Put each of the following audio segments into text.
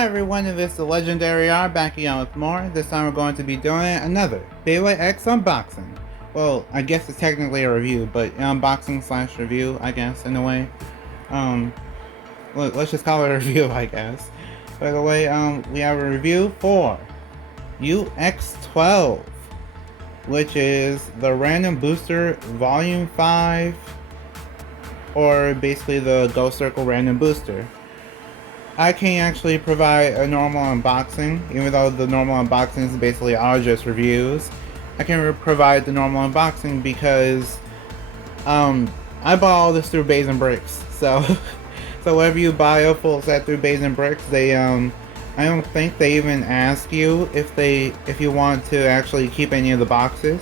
Hi everyone, and this is the Legendary R back again with more. This time we're going to be doing another Beyblade X unboxing. Well, I guess it's technically a review, but unboxing slash review, I guess, in a way. Let's just call it a review, I guess. By the way, we have a review for UX12, which is the Random Booster Volume 5, or basically the Ghost Circle Random Booster. I can't actually provide a normal unboxing, even though the normal unboxings basically are just reviews. I can't provide the normal unboxing because I bought all this through Bays and Bricks. So whenever you buy a full set through Bays and Bricks, they I don't think they even ask you if you want to actually keep any of the boxes.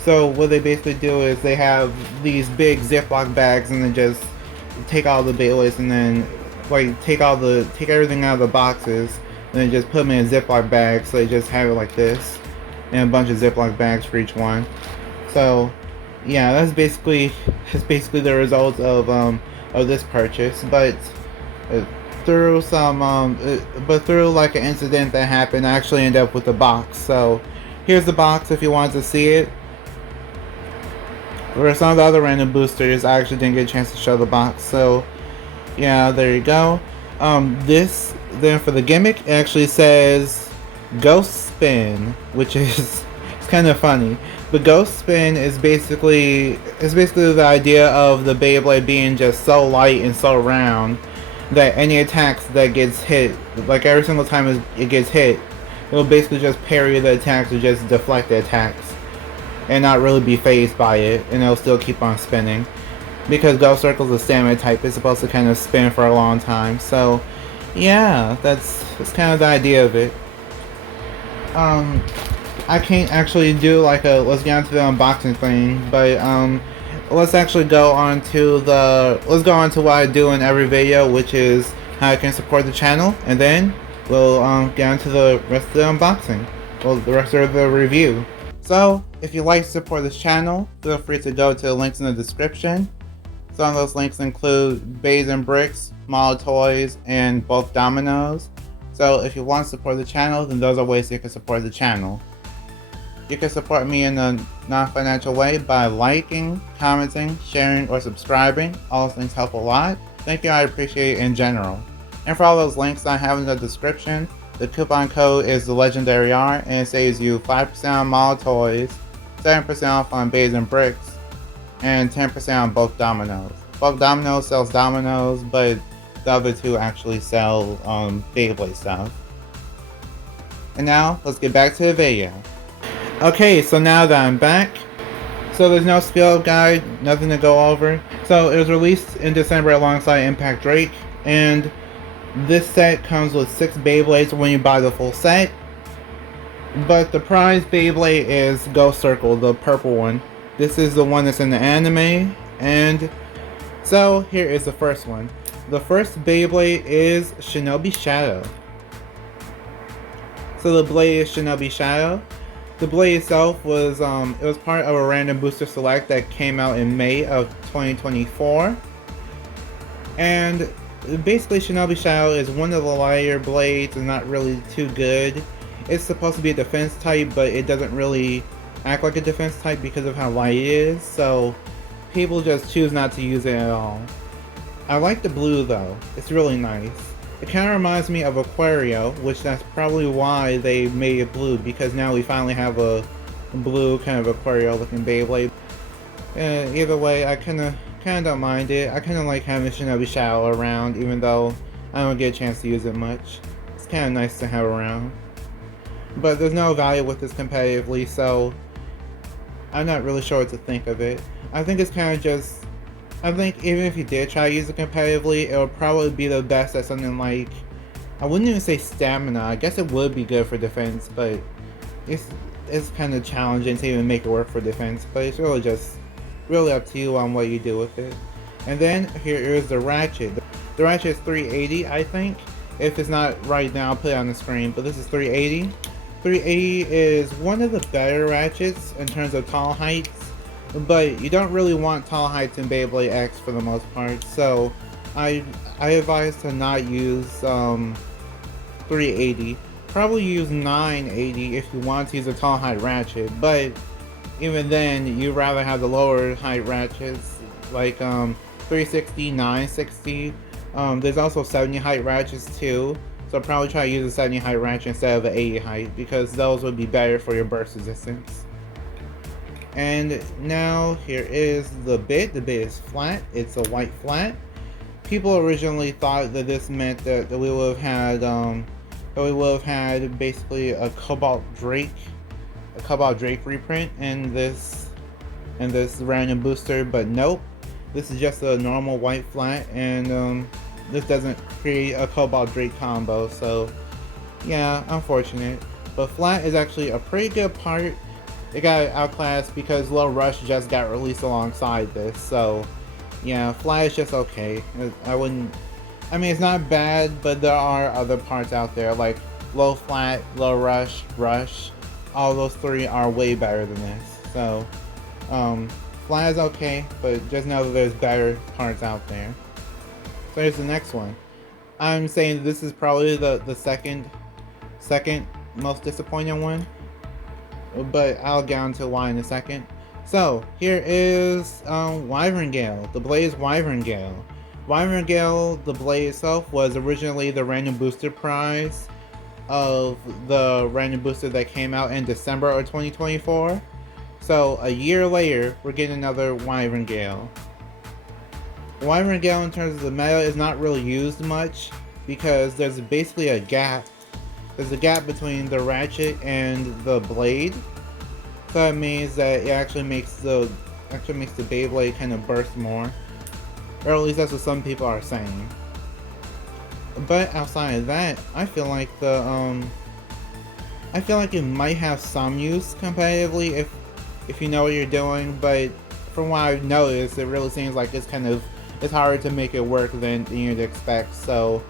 So what they basically do is they have these big Ziploc bags and then just take all the Beyblades and then take everything out of the boxes and then just put them in a Ziploc bag, so they just have it like this and a bunch of Ziploc bags for each one. So yeah, that's basically the result of this purchase. But through like an incident that happened, I actually ended up with the box. So here's the box if you wanted to see it. For some of the other random boosters, I actually didn't get a chance to show the box, so yeah, there you go. This, then for the gimmick, it actually says Ghost Spin, which is it's kind of funny. But Ghost Spin is basically the idea of the Beyblade being just so light and so round that any attacks that gets hit, like every single time it gets hit, it will basically just parry the attacks or just deflect the attacks and not really be phased by it, and it'll still keep on spinning. Because Ghost Circle is a stamina type, it's supposed to kind of spin for a long time. So yeah, that's kind of the idea of it. I can't actually do like let's get onto the unboxing thing, but let's actually go on to what I do in every video, which is how I can support the channel, and then we'll get on to the rest of the unboxing, well, the rest of the review. So if you'd like to support this channel, feel free to go to the links in the description. Some of those links include Bays and Bricks, Model Toys, and both Dominoes. So if you want to support the channel, then those are ways you can support the channel. You can support me in a non-financial way by liking, commenting, sharing, or subscribing. All those things help a lot. Thank you, I appreciate it in general. And for all those links I have in the description, the coupon code is the Legendary R, and it saves you 5% on Model Toys, 7% off on Bays and Bricks, and 10% on both Dominoes. Both Dominoes sells Dominoes, but the other two actually sell Beyblade stuff. And now, let's get back to the video. Okay, so now that I'm back, so there's no skill guide, nothing to go over. So it was released in December alongside Impact Drake, and this set comes with 6 Beyblades when you buy the full set. But the prize Beyblade is Ghost Circle, the purple one. This is the one that's in the anime, and so here is the first one. The first Beyblade is Shinobi Shadow. So the blade is Shinobi Shadow. The blade itself was it was part of a random booster select that came out in May of 2024. And basically Shinobi Shadow is one of the lighter blades and not really too good. It's supposed to be a defense type, but it doesn't really act like a defense type because of how light it is, so people just choose not to use it at all. I like the blue though, it's really nice. It kind of reminds me of Aquario, which that's probably why they made it blue, because now we finally have a blue kind of Aquario looking Beyblade. Either way, I kind of don't mind it. I kind of like having Shinobi Shadow around, even though I don't get a chance to use it much. It's kind of nice to have around. But there's no value with this competitively, so I'm not really sure what to think of it. I think it's kind of just, I think even if you did try to use it competitively, it would probably be the best at something like, I wouldn't even say stamina, I guess it would be good for defense, but it's kind of challenging to even make it work for defense, but it's really up to you on what you do with it. And then here is the ratchet. The ratchet is 380, I think. If it's not right now, I'll put it on the screen, but this is 380. 380 is one of the better ratchets in terms of tall heights, but you don't really want tall heights in Beyblade X for the most part, so I advise to not use 380. Probably use 980 if you want to use a tall height ratchet, but even then, you'd rather have the lower height ratchets, like 360, 960. There's also 70 height ratchets too, so I'll probably try to use a 70 height ratchet instead of an 80 height, because those would be better for your burst resistance. And now here is the bit. The bit is flat. It's a white flat. People originally thought that this meant that we would have had basically a Cobalt Drake reprint in this random booster, but nope. This is just a normal white flat, and this doesn't create a Cobalt Drake combo, so yeah, unfortunate. But flat is actually a pretty good part. It got outclassed because Low Rush just got released alongside this, so yeah, flat is just okay. I mean, it's not bad, but there are other parts out there like low flat, low rush, rush. All those three are way better than this. So, flat is okay, but just know that there's better parts out there. So here's the next one. I'm saying this is probably the second most disappointing one, but I'll get onto why in a second. So here is Wyverngale, the Blaze Wyverngale. Wyverngale, the blade itself, was originally the random booster prize of the random booster that came out in December of 2024. So a year later, we're getting another Wyverngale. Wyverngale in terms of the meta is not really used much because there's basically a gap. There's a gap between the ratchet and the blade. So that means that it actually makes the Beyblade kind of burst more. Or at least that's what some people are saying. But outside of that, I feel like it might have some use competitively if you know what you're doing, but from what I've noticed, it really seems like it's harder to make it work than you'd expect. So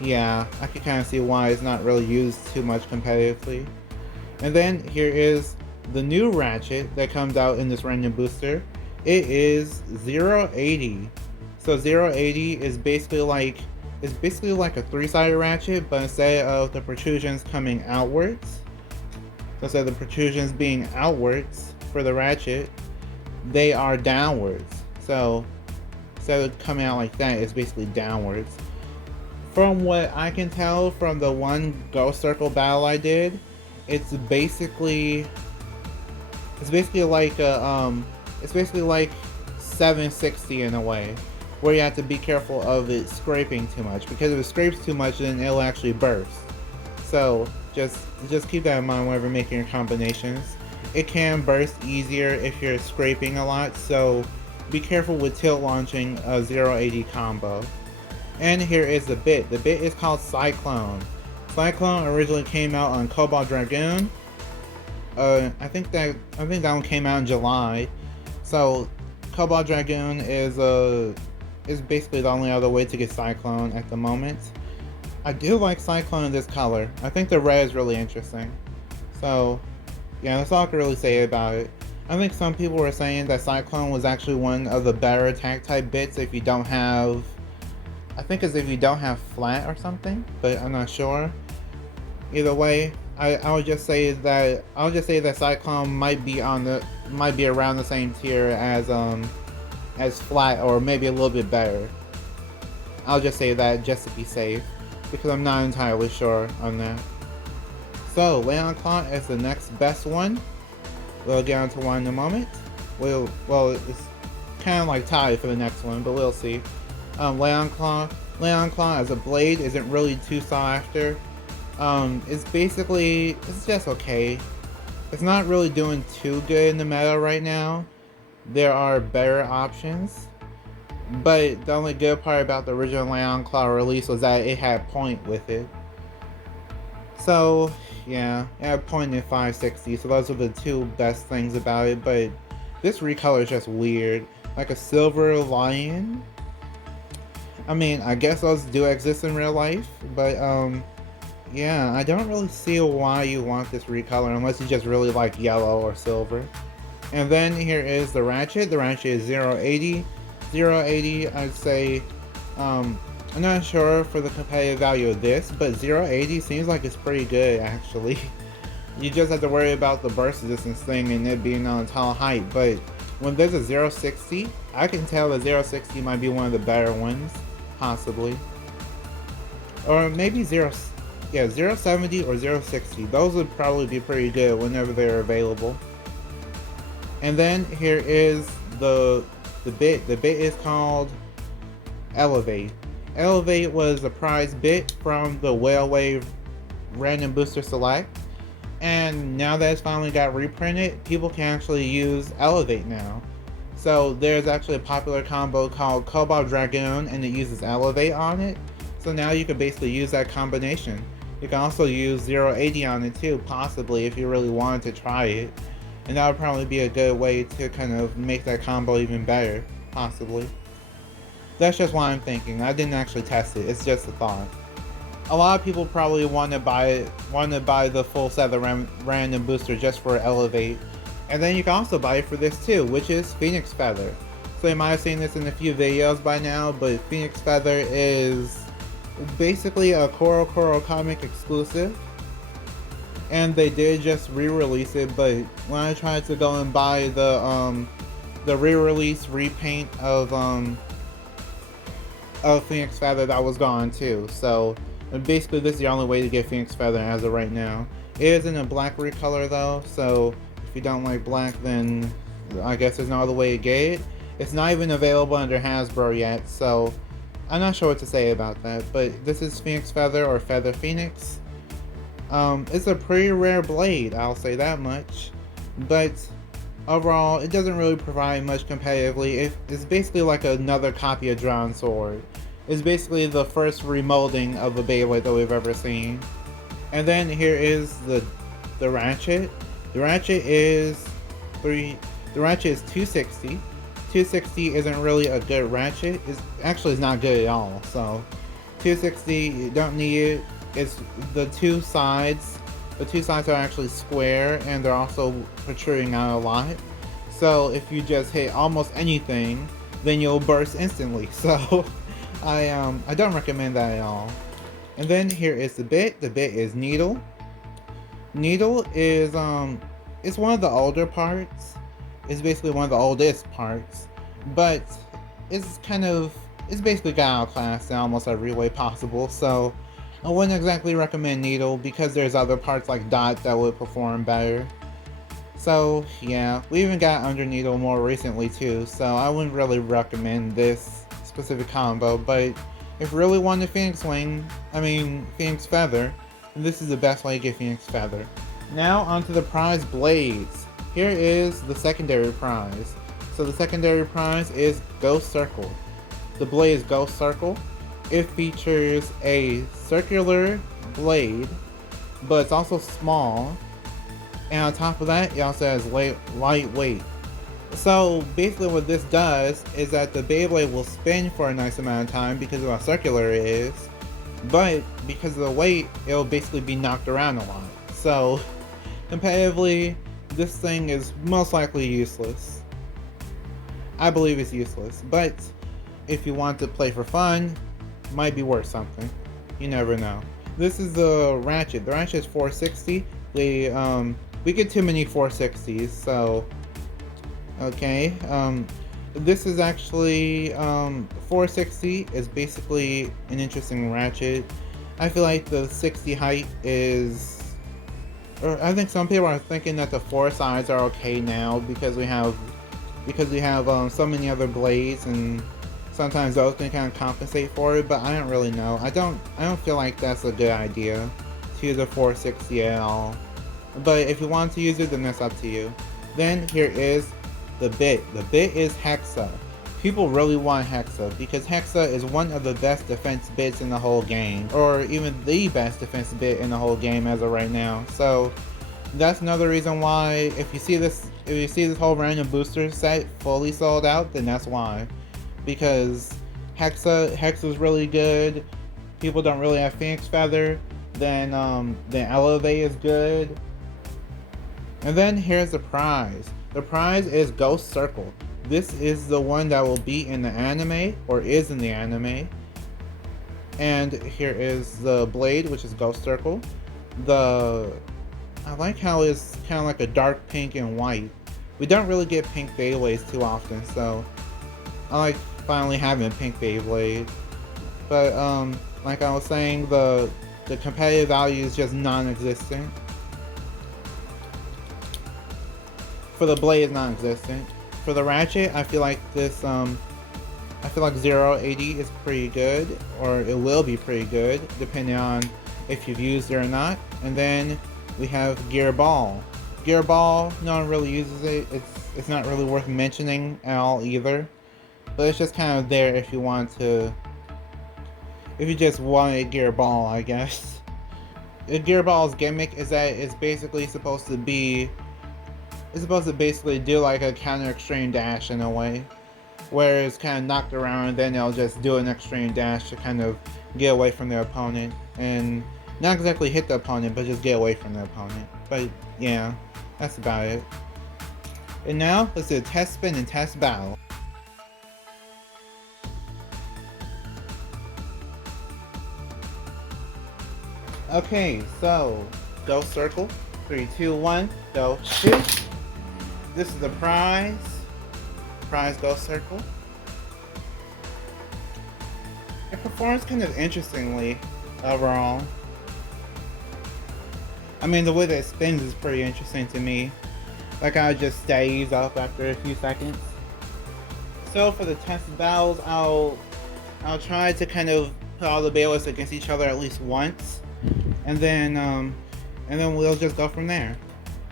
yeah, I can kind of see why it's not really used too much competitively. And then here is the new ratchet that comes out in this random booster. It is 080. So 080 is basically like a 3-sided ratchet, but instead of the protrusions coming outwards, so instead of the protrusions being outwards for the ratchet, they are downwards. So instead of coming out like that, it's basically downwards. From what I can tell from the one Ghost Circle battle I did, it's basically like 760 in a way, where you have to be careful of it scraping too much, because if it scrapes too much, then it'll actually burst. So just keep that in mind whenever making your combinations. It can burst easier if you're scraping a lot, so be careful with tilt launching a 080 combo. And here is the bit. The bit is called Cyclone. Cyclone originally came out on Cobalt Dragoon. I think that one came out in July. So Cobalt Dragoon is basically the only other way to get Cyclone at the moment. I do like Cyclone in this color. I think the red is really interesting. So yeah, that's all I can really say about it. I think some people were saying that Cyclone was actually one of the better attack type bits if you don't have, I think it's if you don't have flat or something, but I'm not sure. Either way, I would just say that Cyclone might be around the same tier as flat, or maybe a little bit better. I'll just say that just to be safe, because I'm not entirely sure on that. So Leon Claw is the next best one. We'll get onto one in a moment. Well, it's kind of like tied for the next one, but we'll see. Leon Claw as a blade isn't really too sought after. It's just okay. It's not really doing too good in the meta right now. There are better options, but the only good part about the original Leon Claw release was that it had point with it. So yeah, it had point in 560, so those are the two best things about it, but this recolor is just weird. Like a silver lion. I mean, I guess those do exist in real life, but yeah, I don't really see why you want this recolor unless you just really like yellow or silver. And then here is the ratchet. The ratchet is 080. 080, I'd say, I'm not sure for the competitive value of this, but 080 seems like it's pretty good actually. You just have to worry about the burst resistance thing and it being on a tall height, but when there's a 060, I can tell the 060 might be one of the better ones, possibly. Or maybe 070 or 060. Those would probably be pretty good whenever they're available. And then here is the bit. The bit is called Elevate. Elevate was a prize bit from the Whaleway Random Booster Select. And now that it's finally got reprinted, people can actually use Elevate now. So there's actually a popular combo called Cobalt Dragoon and it uses Elevate on it. So now you can basically use that combination. You can also use 080 on it too, possibly if you really wanted to try it. And that would probably be a good way to kind of make that combo even better, possibly. That's just what I'm thinking. I didn't actually test it, it's just a thought. A lot of people probably want to buy the full set of random booster just for Elevate. And then you can also buy it for this too, which is Phoenix Feather. So you might have seen this in a few videos by now, but Phoenix Feather is basically a Koro comic exclusive. And they did just re-release it, but when I tried to go and buy the re-release repaint of Phoenix Feather, that was gone too. So basically this is the only way to get Phoenix Feather as of right now. It is in a black recolor though, so if you don't like black, then I guess there's no other way to get it. It's not even available under Hasbro yet, so I'm not sure what to say about that. But this is Phoenix Feather or Feather Phoenix. It's a pretty rare blade, I'll say that much. But overall, it doesn't really provide much competitively. It's basically like another copy of Drawn Sword. It's basically the first remolding of a Beyblade that we've ever seen. And then here is the Ratchet. The Ratchet is 260. 260 isn't really a good Ratchet. It's not good at all. So 260, you don't need it. It's the two sides. The two sides are actually square and they're also protruding out a lot. So if you just hit almost anything, then you'll burst instantly. So I don't recommend that at all. And then here is the bit. The bit is Needle. Needle is it's one of the older parts. It's basically one of the oldest parts, but it's basically got outclassed in almost every way possible. So I wouldn't exactly recommend Needle because there's other parts like Dot that would perform better. So yeah, we even got Under Needle more recently too, so I wouldn't really recommend this specific combo, but if you really want the Phoenix Feather, then this is the best way to get Phoenix Feather. Now onto the prize blades. Here is the secondary prize. So the secondary prize is Ghost Circle. The blade is Ghost Circle. It features a circular blade, but it's also small. And on top of that, it also has lightweight. So basically what this does is that the Beyblade will spin for a nice amount of time because of how circular it is. But because of the weight, it'll basically be knocked around a lot. So competitively, this thing is most likely useless. I believe it's useless. But if you want to play for fun, might be worth something. You never know. This is the Ratchet. The Ratchet is 460. We get too many 460s, so okay. This is actually 460 is basically an interesting Ratchet. I feel like the 60 height is, or I think some people are thinking that the 4 sides are okay now because we have so many other blades and sometimes those can kind of compensate for it, but I don't really know. I don't feel like that's a good idea to use a 460 at all. But if you want to use it, then that's up to you. Then here is the bit. The bit is Hexa. People really want Hexa because Hexa is one of the best defense bits in the whole game, or even the best defense bit in the whole game as of right now. So that's another reason why if you see this whole random booster set fully sold out, then that's why. Because Hexa is really good. People don't really have Phoenix Feather. Then Elevate is good. And then here's the prize. The prize is Ghost Circle. This is the one that will be in the anime, or is in the anime. And here is the blade, which is Ghost Circle. I like how it's kind of like a dark pink and white. We don't really get pink Beyblades too often, so I like finally having a pink Beyblade. But like I was saying, the competitive value is just non-existent. For the blade, is non-existent. For the ratchet, I feel like this I feel like 080 is pretty good, or it will be pretty good, depending on if you've used it or not. And then we have Gear Ball. Gear Ball, no one really uses it. It's not really worth mentioning at all either. But it's just kind of there if you want to, if you just want a Gear Ball, I guess. The Gear Ball's gimmick is that it's basically supposed to be, it's supposed to basically do like a counter extreme dash in a way, where it's kind of knocked around and then they'll just do an extreme dash to kind of get away from their opponent, and not exactly hit the opponent, but just get away from the opponent. But yeah, that's about it. And now let's do a test spin and test battle. Okay, so Ghost Circle, 3, 2, 1, go shoot. This is the prize Ghost Circle. It performs kind of interestingly overall. I mean, the way that it spins is pretty interesting to me. Like how it just stays up after a few seconds. So for the test battles, I'll try to kind of put all the Beyblades against each other at least once, and then we'll just go from there.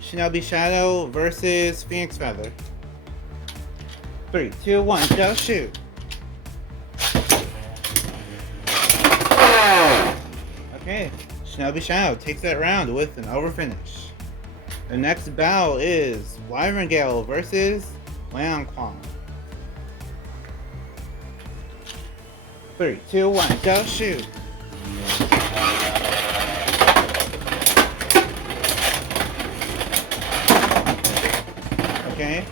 Shinobi Shadow versus Phoenix Feather. 3, 2, 1, go shoot. Okay, Shinobi Shadow takes that round with an overfinish. The next battle is Wyverngale versus Claw. 3, 2, 1, go shoot. Okay.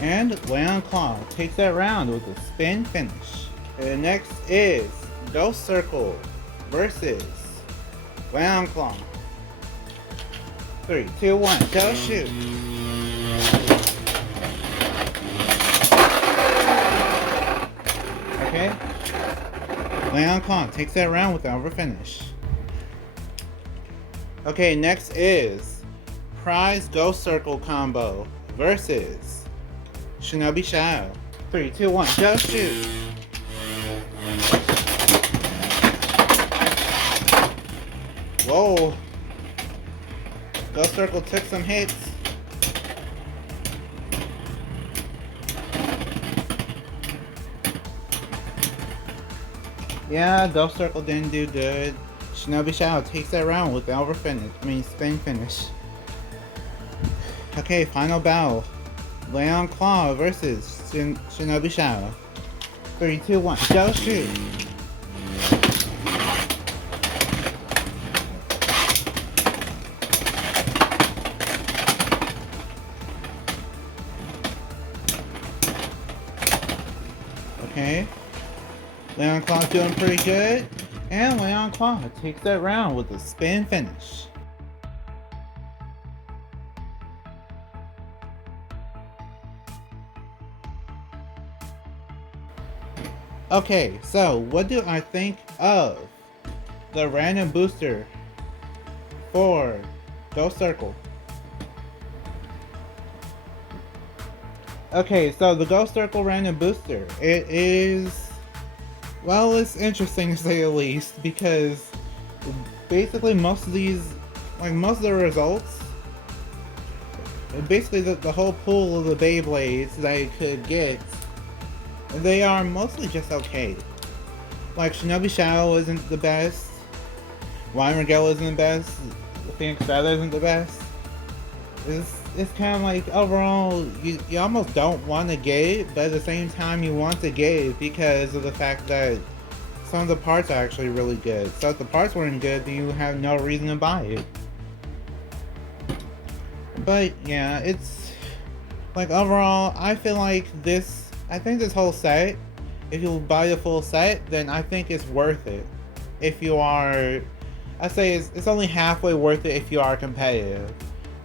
And Claw takes that round with a spin finish. And next is Ghost Circle versus Claw. 3, 2, 1, go shoot. Okay. Claw takes that round with the overfinish. Okay, next is Prize Ghost Circle combo versus Shinobi Shadow. 3, 2, 1, go shoot. Whoa. Ghost Circle took some hits. Yeah, Ghost Circle didn't do good. Shinobi Shadow takes that round with the spin finish. Okay, final battle. Claw versus Shinobi Shadow. 3, 2, 1, go shoot. Okay. Claw's doing pretty good. And Claw takes that round with a spin finish. Okay, so what do I think of the random booster for Ghost Circle? Okay, so the Ghost Circle random booster, it is, well, it's interesting to say the least, because basically most of the results, basically the whole pool of the Beyblades that you could get, they are mostly just okay. Like, Shinobi Shadow isn't the best, Wyverngale isn't the best, Phoenix Feather isn't the best. It's kind of like, overall, you almost don't want to get it, but at the same time you want to get it because of the fact that some of the parts are actually really good. So if the parts weren't good, then you have no reason to buy it. But yeah, it's like, overall, I feel like this I think this whole set, if you buy the full set, then I think it's worth it. If you are, I say it's only halfway worth it if you are competitive.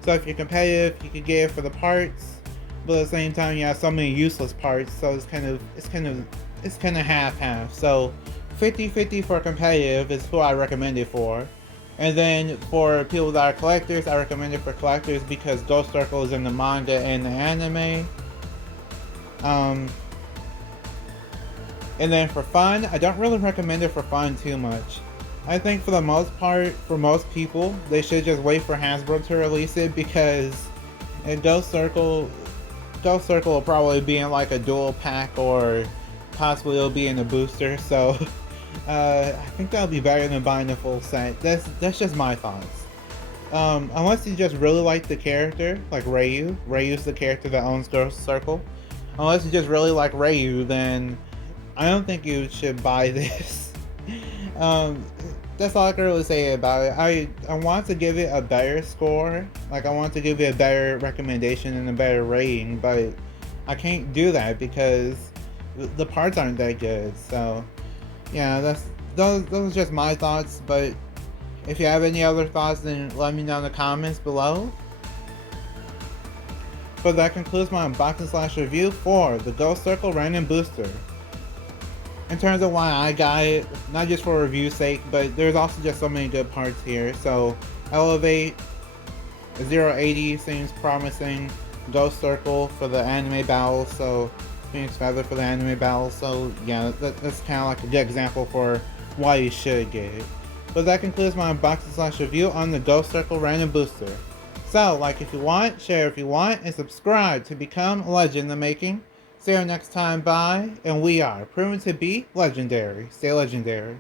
So if you're competitive, you can get it for the parts, but at the same time you have so many useless parts, so it's kind of half-half. So 50-50 for competitive is who I recommend it for. And then for people that are collectors, I recommend it for collectors because Ghost Circle is in the manga and the anime. And then for fun, I don't really recommend it for fun too much. I think for the most part, for most people, they should just wait for Hasbro to release it because in Ghost Circle will probably be in like a dual pack or possibly it'll be in a booster, so I think that'll be better than buying the full set. That's just my thoughts. Unless you just really like the character, like Ryu. Ryu's the character that owns Ghost Circle. Unless you just really like Ryu, then I don't think you should buy this. That's all I can really say about it. I want to give it a better score. Like, I want to give it a better recommendation and a better rating, but I can't do that because the parts aren't that good. So, yeah, those are just my thoughts, but if you have any other thoughts, then let me know in the comments below. But that concludes my unboxing / review for the Ghost Circle Random Booster. In terms of why I got it, not just for review sake, but there's also just so many good parts here. So, Elevate, 080 seems promising, Ghost Circle for the anime battle, so Phoenix Feather for the anime battle, so yeah, that's kind of like a good example for why you should get it. But that concludes my unboxing / review on the Ghost Circle Random Booster. So, like if you want, share if you want, and subscribe to become a legend in the making. See you next time, bye, and we are proven to be legendary. Stay legendary.